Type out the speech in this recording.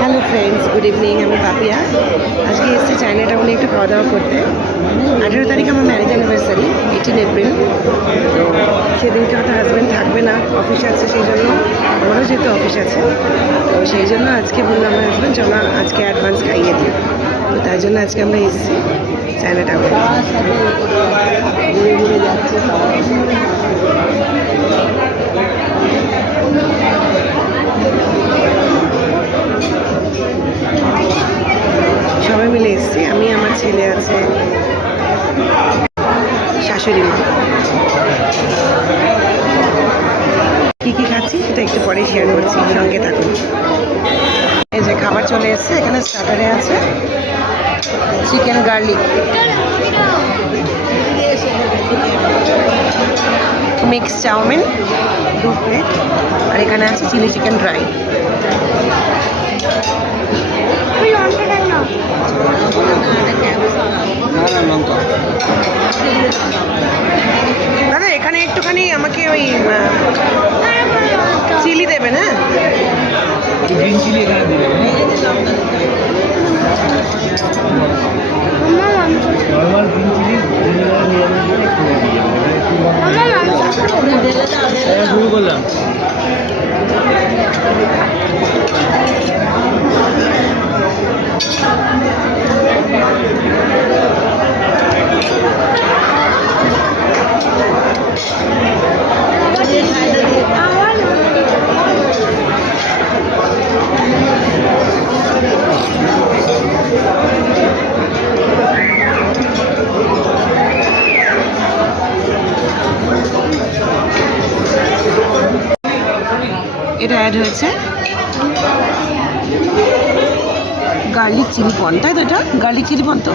Hello friends, good evening. আমি পাপিয়া। আজকে এসেছি চায়না টাউনে একটু খাওয়া দাওয়া করতে। 18 তারিখ আমার ম্যারেজ অ্যানিভার্সারি, 18 এপ্রিল। তো সেদিনকে হয়তো হাজব্যান্ড থাকবে না, অফিস আছে, সেই জন্য আমারও যেহেতু অফিস আছে, তো সেই জন্য আজকে বললাম আমার হাজব্যান্ড চলো আজকে অ্যাডভান্স খাইয়ে দিই। তো তাই জন্য আজকে আমরা এসেছি চায়না টাউনে। ঘুরে ঘুরে যাচ্ছে সবাই মিলে এসেছি। আমি, আমার ছেলে আছে, শাশুড়ি মা। কী কী খাচ্ছি সেটা একটু পরে শেয়ার করছি, সঙ্গে থাকুন। এই যে খাবার চলে এসছে, এখানে স্টার্টারে আছে chicken garlic, mix chow mein 2 plate, আর এখানে আছে চিলি চিকেন ড্রাই। দাদা এখানে একটুখানি আমাকে ওই চিলি দেবেন। হ্যাঁ, গ্রিন চিলি এখানে দেবেন। নরমাল গ্রিন চিলি শুরু করলাম। এটা অ্যাড হয়েছে গার্লিক চিলি পন, তাই তো? এটা গার্লিক চিলি পন তো।